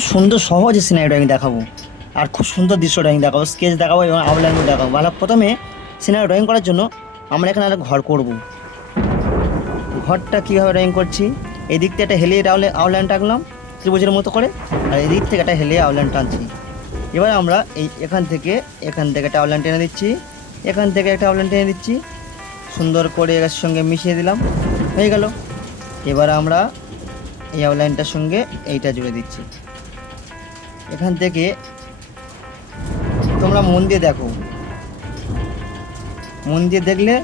সুন্দর সহজে scenery drawing দেখাবো, আর খুব সুন্দর দৃশ্য ড্রয়িং দেখাবো, স্কেচ দেখাবো এবং আউটলাইনও দেখাবো। ভালো, প্রথমে সিনারি ড্রয়িং করার জন্য আমরা এখানে একটা ঘর করব। ঘরটা কীভাবে ড্রয়িং করছি, এই দিক থেকে একটা হেলিয়ে আউটলাইন টানলাম ত্রিভুজের মতো করে, আর এই দিক থেকে একটা হেলিয়ে আউটলাইন টানছি। এবার আমরা এখান থেকে একটা আউটলাইন টেনে দিচ্ছি, এখান থেকে একটা আউটলাইন টেনে দিচ্ছি, সুন্দর করে এর সঙ্গে মিশিয়ে দিলাম, হয়ে গেল। এবার আমরা এই আউটলাইনটার সঙ্গে এইটা জুড়ে দিচ্ছি। এখান থেকে তোমরা মন দিয়ে দেখো, মন দিয়ে দেখলে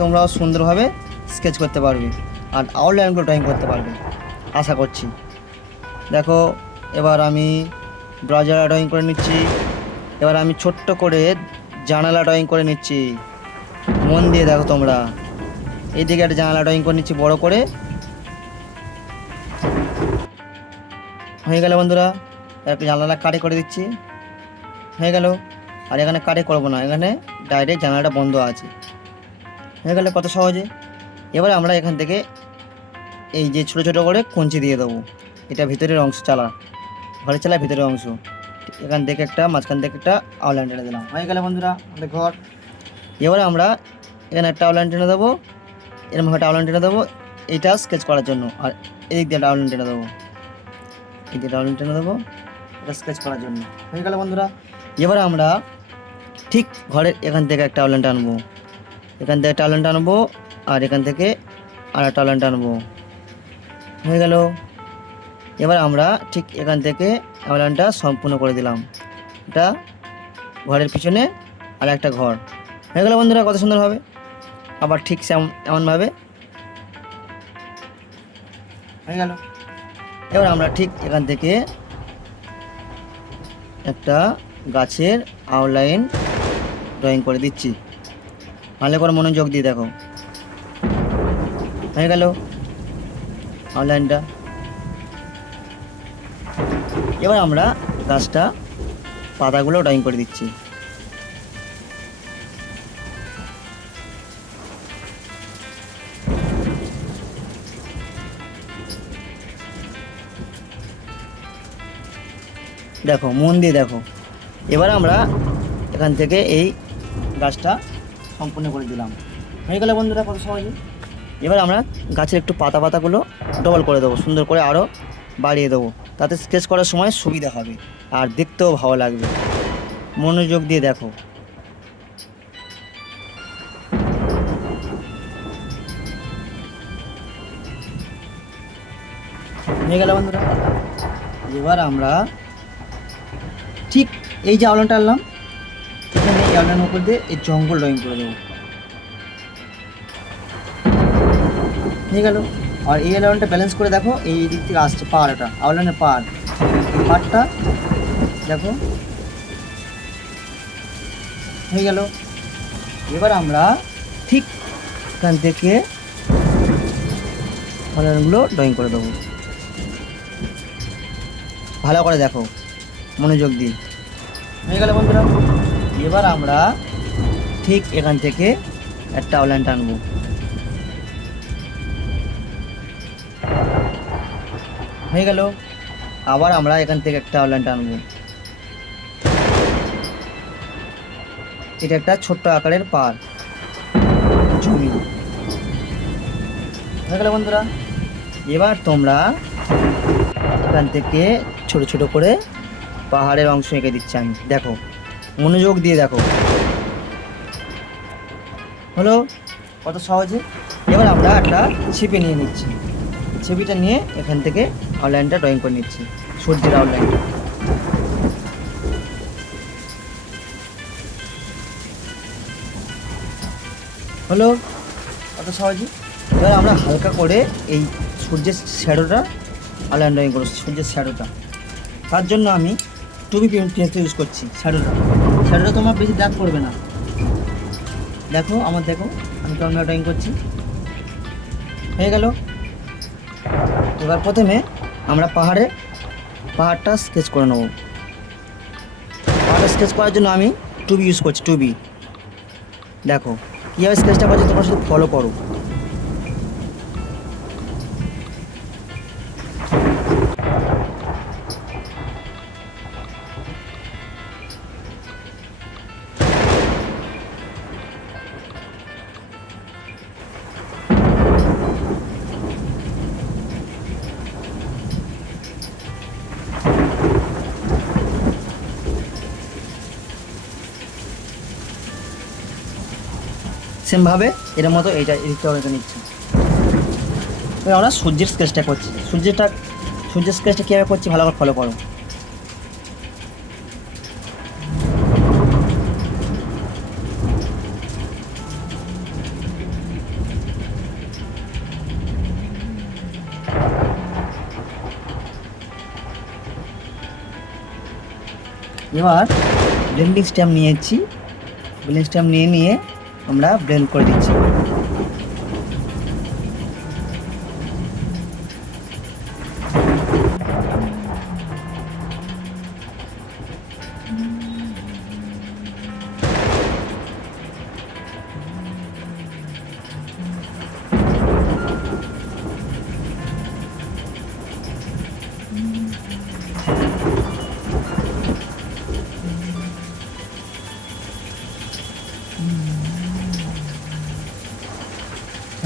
তোমরাও সুন্দরভাবে স্কেচ করতে পারবে আর আউটলাইনগুলো ড্রয়িং করতে পারবে, আশা করছি। দেখো, এবার আমি দরজা ড্রয়িং করে নিচ্ছি, এবার আমি ছোট্ট করে জানালা ড্রয়িং করে নিচ্ছি। মন দিয়ে দেখো তোমরা, এইদিকে একটা জানালা ড্রয়িং করে নিচ্ছি বড় করে, হয়ে গেল বন্ধুরা। একটা জানালা কাটে করে দিচ্ছি, হয়ে গেল। আর এখানে কাটে করবো না, এখানে ডাইরেক্ট জানালাটা বন্ধ আছে, হয়ে গেলে কত সহজে। এবার আমরা এখান থেকে এই যে ছোটো ছোটো করে কঞ্চি দিয়ে দেবো, এটা ভিতরের অংশ, ঘরের চালার ভিতরের অংশ। এখান থেকে একটা, মাঝখান থেকে একটা আউটলাইন টেনে দিলাম, হয়ে গেলে বন্ধুরা আমাদের ঘর। এবারে আমরা এখানে একটা আউটলাইন টেনে দেবো, এরকম একটা আউটলাইন টেনে দেবো এইটা স্কেচ করার জন্য, আর এদিক দিয়ে একটা আউটলাইন টেনে দেবো, এই দিয়ে আউটলাইন টেনে দেবো এটা স্কেচ করার জন্য, হয়ে গেল বন্ধুরা। এবারে আমরা ঠিক ঘরের এখান থেকে একটা আউটলাইন টানবো, এখান থেকে একটা আউটলাইন টানবো, আর এখান থেকে আর একটা আউটলাইন টানবো, হয়ে গেল। এবার আমরা ঠিক এখান থেকে আউটলাইনটা সম্পূর্ণ করে দিলাম, এটা ঘরের পিছনে আর একটা ঘর, হয়ে গেল বন্ধুরা কত সুন্দরভাবে। আবার ঠিক এমনভাবে হয়ে গেল। এবার আমরা ঠিক এখান থেকে একটা গাছের আউটলাইন ড্রয়িং করে দিচ্ছি, ভালো করে মনোযোগ দিয়ে দেখো, হয়ে গেল আউটলাইনটা। এবার আমরা গাছটা পাতাগুলো ড্রয়িং করে দিচ্ছি, দেখো মন দিয়ে দেখো। এবার আমরা এখান থেকে এই গাছটা সম্পূর্ণ করে দিলাম, হয়ে গেল বন্ধুরা কত সহজে। এবার আমরা গাছের একটু পাতাগুলো ডবল করে দেবো, সুন্দর করে আরও বাড়িয়ে দেবো, তাতে স্কেচ করার সময় সুবিধা হবে আর দেখতেও ভালো লাগবে। মনোযোগ দিয়ে দেখো, হয়ে গেল বন্ধুরা। এবার আমরা ঠিক এই যে আউটলাইনটা আনলাম, এখানে এই আউটলাইনের উপর দিয়ে এই জঙ্গল ড্রয়িং করে দেবো, হয়ে গেল। আর এই আউটলাইনটা ব্যালেন্স করে দেখো, এই দিক থেকে আসছে পাহাড়টা, আউটলাইনের পাহাড়টা দেখো, হয়ে গেল। এবার আমরা ঠিক এখান থেকে আউটলাইনগুলো ড্রয়িং করে দেবো, ভালো করে দেখো মনোযোগ দিয়ে, হয়ে গেল বন্ধুরা। এবার আমরা ঠিক এখান থেকে একটা আউটলাইন টানবো, হয়ে গেল। আবার আমরা এখান থেকে একটা আউটলাইন টানবো, এটা একটা ছোট্ট আকারের পাহাড় জমি, হয়ে গেল বন্ধুরা। এবার তোমরা এখান থেকে ছোট ছোট করে পাহাড়ের অংশ এঁকে দিচ্ছি আমি, দেখো মনোযোগ দিয়ে দেখো, হলো কত সহজে। এবার আমরা একটা ছিপি নিয়ে নিচ্ছি, ছিপিটা নিয়ে এখান থেকে আউটলাইনটা ড্রয়িং করে নিচ্ছি, সূর্যের আউটলাইনটা, হলো কত সহজে। এবার আমরা হালকা করে এই সূর্যের শ্যাডোটা আউটলাইন ড্রয়িং করছি, সূর্যের শ্যাডোটা, তার জন্য আমি টুবি পেন্সিল ইউজ করছি। শ্যাডোটা তোমার বেশি দাগ করবে না, দেখো দেখো আমি কেমন ড্রয়িং করছি, হয়ে গেল। এবার প্রথমে আমরা পাহাড়টা স্কেচ করে নেব। পাহাড়টা স্কেচ করার জন্য আমি টুবি ইউজ করছি, টুবি। দেখো কীভাবে স্কেচটা করছি, তোমরা শুধু ফলো করো। সেমভাবে এর মতো এইটা এদিকটাও রেখে নিচ্ছি। এবার আমরা সূর্যের স্কেচটা করছি। সূর্যের স্কেচটা কীভাবে করছি ভালো করে ফলো করো। এবার ব্লেন্ডিং স্ট্যাম্প নিয়েছি, ব্লেন্ডিং স্ট্যাম্প নিয়ে আমরা ব্লেন্ড করে দিচ্ছি।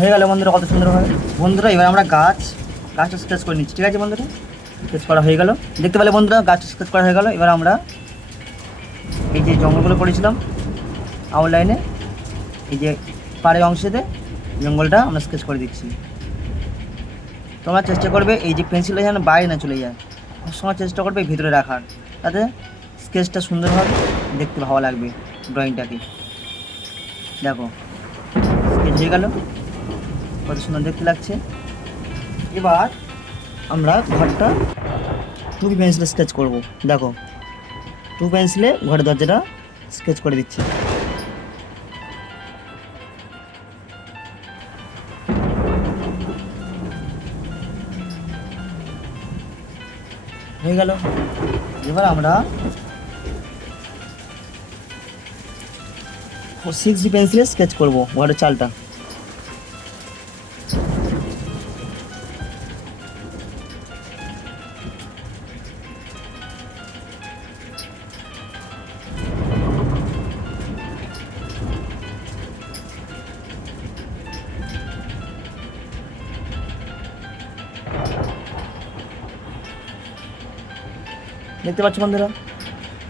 হয়ে গেল বন্ধুরা, কত সুন্দরভাবে। বন্ধুরা এবার আমরা গাছটা স্কেচ করে নিচ্ছি। ঠিক আছে বন্ধুরা, স্কেচ করা হয়ে গেল। দেখতে পেলে বন্ধুরা গাছটা স্কেচ করা হয়ে গেল। এবার আমরা এই যে জঙ্গলগুলো করেছিলাম আউটলাইনে, এই যে পাড়ের অংশেতে জঙ্গলটা আমরা স্কেচ করে দিচ্ছি। তোমরা চেষ্টা করবে এই যে পেন্সিলটা যেন বাইরে না চলে যায়, সবসময় চেষ্টা করবে ভিতরে রাখার, তাতে স্কেচটা সুন্দরভাবে দেখতে ভালো লাগবে ড্রয়িংটাকে। দেখো স্কেচ হয়ে গেল, কত সুন্দর দেখতে লাগছে। এবার আমরা ঘরটা 2B পেন্সিলে স্কেচ করব। দেখো 2 পেন্সিলে ঘরের দরজাটা স্কেচ করে দিচ্ছি। হয়ে গেল। এবার আমরা 6B পেন্সিলে স্কেচ করব ঘরের চালটা। দেখতে পাচ্ছ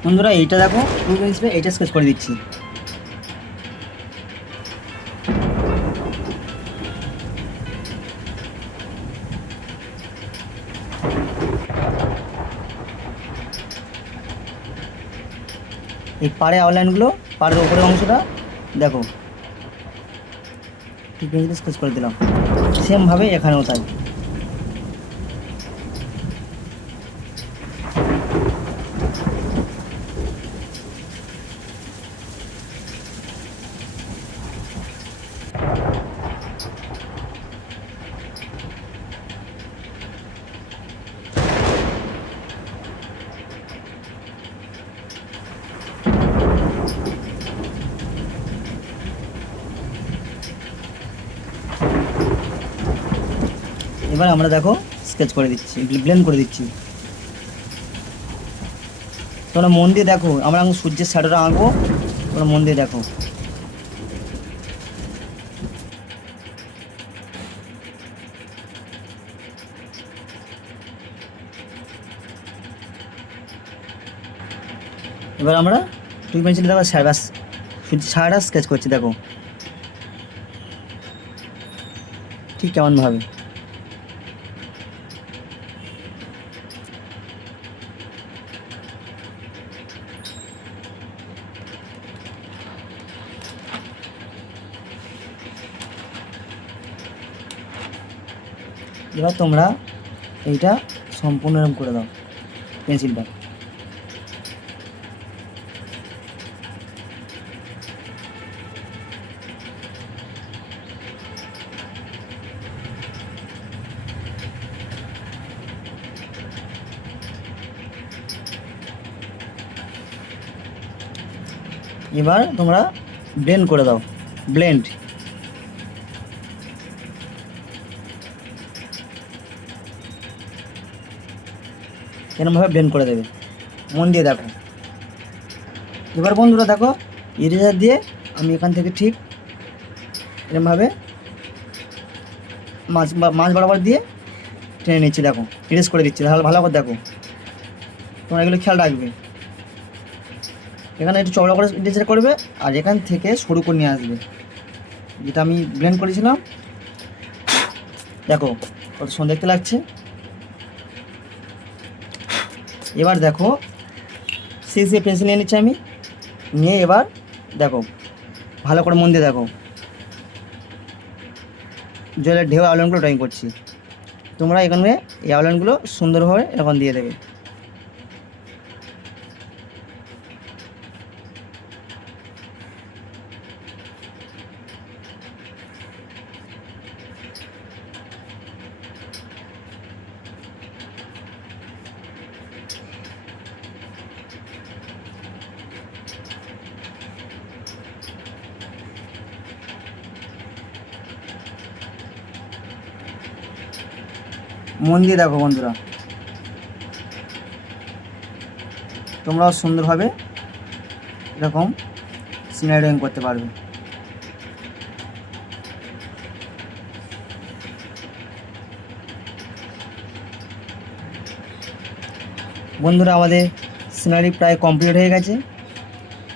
বন্ধুরা এইটা দেখো 2 পেন্সিলে এইটা স্কেচ করে দিচ্ছি। এই পাড়ে আউটলাইনগুলো, পাড়ের উপরের অংশটা দেখো 2 পেন্সিলে স্কেচ করে দিলাম। সেমভাবে এখানেও তাই। এবার আমরা দেখো স্কেচ করে দিচ্ছি, ব্লেন্ড করে দিচ্ছি। তোমরা মন দিয়ে দেখো, আমরা সূর্যের শ্যাডোটা আঁকবো, তোমরা মন দিয়ে দেখো। এবার আমরা 2 পেন্সিলে দেখো সূর্যের ছায়াটা স্কেচ করছি। দেখো ঠিক কেমনভাবে। এবার তোমরা এইটা সম্পূর্ণ এরকম করে দাও পেন্সিলটা। এবার তোমরা ব্লেন্ড করে দাও, ব্লেন্ড। এরকমভাবে ব্লেন্ড করে দেবে, মন দিয়ে দেখো। এবার বন্ধুরা দেখো ইরেজার দিয়ে আমি এখান থেকে ঠিক এরকমভাবে মাছ বরাবর দিয়ে টেনে নিচ্ছি। দেখো ইরেজ করে দিচ্ছি, ভালো করে দেখো, তোমরা এগুলো খেয়াল রাখবে। এখানে একটু চওড়া করে ইরেজার করবে আর এখান থেকে সরু করে নিয়ে আসবে। যেটা আমি ব্লেন্ড করেছিলাম। দেখো কত সুন্দর দেখতে লাগছে। এবার দেখো সিক্স এ পেন্সিল নিয়ে নিচ্ছি আমি, নিয়ে এবার দেখো ভালো করে মন দিয়ে দেখো, জলের ঢেউ আউটলাইনগুলো ড্রয়িং করছি। তোমরা এখানে এই আউটলাইনগুলো সুন্দরভাবে এখন দিয়ে দেবে। মন দিয়ে দেখো বন্ধুরা, তোমরাও সুন্দরভাবে এরকম সিনারি ড্রয়িং করতে পারবে। বন্ধুরা আমাদের সিনারি প্রায় কমপ্লিট হয়ে গেছে।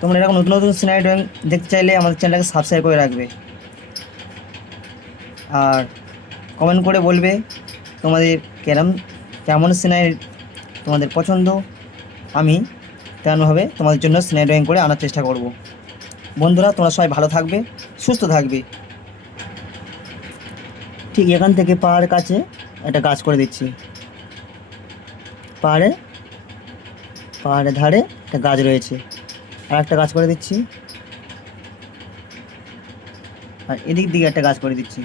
তোমরা এরকম নতুন নতুন সিনারি ড্রয়িং দেখতে চাইলে আমাদের চ্যানেলটাকে সাবস্ক্রাইব করে রাখবে, আর কমেন্ট করে বলবে তোমাদের কেমন সিনারি তোমাদের পছন্দ। আমি তেমনভাবে তোমাদের জন্য সিনারি ড্রয়িং করে আনার চেষ্টা করব। বন্ধুরা তোমরা সবাই ভালো থাকবে, সুস্থ থাকবে। ঠিক এখান থেকে পাহাড়ের কাছে একটা গাছ করে দিচ্ছি। পাহাড়ের ধারে একটা গাছ রয়েছে, আর একটা গাছ করে দিচ্ছি, আর এদিক দিকে একটা গাছ করে দিচ্ছি।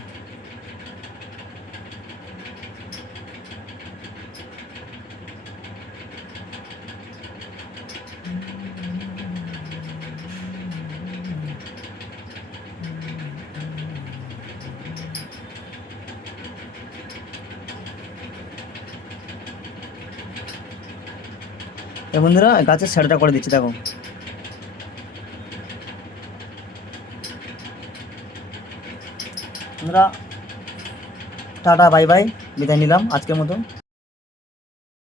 তো বন্ধুরা গাছের শ্যাডোটা করে দিচ্ছি দেখো। বন্ধুরা টাটা বাই বাই, বিদায় নিলাম আজকের মতো।